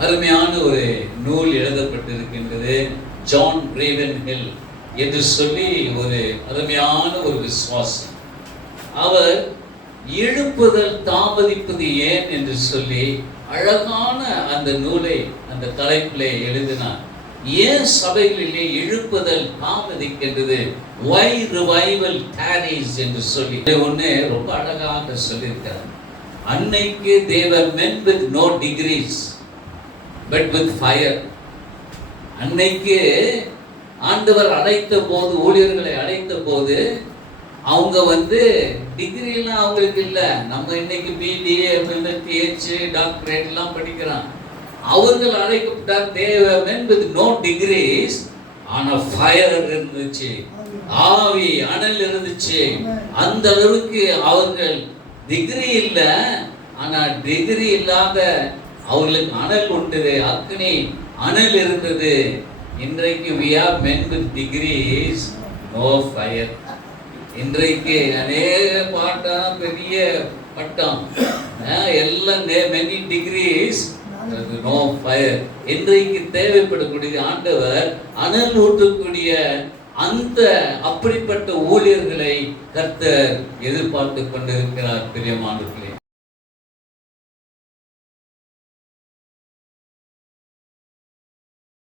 அருமையான ஒரு நூல் எழுதப்பட்டிருக்கின்றது. ஜான் ரேவன் ஹில் என்று சொல்லி ஒரு அருமையான ஒரு விசுவாசம் அவர் எழுப்புதல் தாமதிப்பது ஏன் என்று சொல்லி அழகான அந்த நூலை அந்த தலைப்பிலே எழுதினார். ஏன் சபைகளிலே எழுப்புதல் தாமதிக்கின்றது? வை ரிவைவல் டேரிஸ் என்று சொல்லி. ஒன்று ரொம்ப அழகாக சொல்லியிருக்கிறார். அன்னைக்கு they were men with no degrees but with fire அன்னைக்கு ஆண்டவர் அழைத்த போது ஊழியர்களை அழைத்த போது அவங்க வந்து டிகிரிலாம் அவங்களுக்கு இல்லை. நம்ம இன்னைக்கு பிடிஏ பிஹெச்சு டாக்டரேட் எல்லாம் படிக்கிறான் அவர்கள் அழைக்கப்பட்டார் தேவன் வித் நோ டிகிரிஸ் ஆனா ஃபயர் இருந்துச்சு. ஆவி அனல் இருந்துச்சு. அந்த அளவுக்கு அவர்கள் டிகிரி இல்லை ஆனா டிகிரி இல்லாத அவர்களுக்கு அனல் உண்டு அக்னி அனல் இருந்தது. இன்றைக்கு we are men with degrees no fire இன்றைக்கு அநேக பாட்டம் பெரிய பட்டம். அஹ், எல்லாம் மெனி டிகிரிஸ் நோ ஃபயர் இன்றைக்கு தேவைப்படக்கூடிய ஆண்டவர் அனல் ஊட்டக்கூடிய அந்த அப்படிப்பட்ட ஊழியர்களை கர்த்தர் எதிர்பார்த்து கொண்டிருக்கிறார் பிரியமானவர்களே.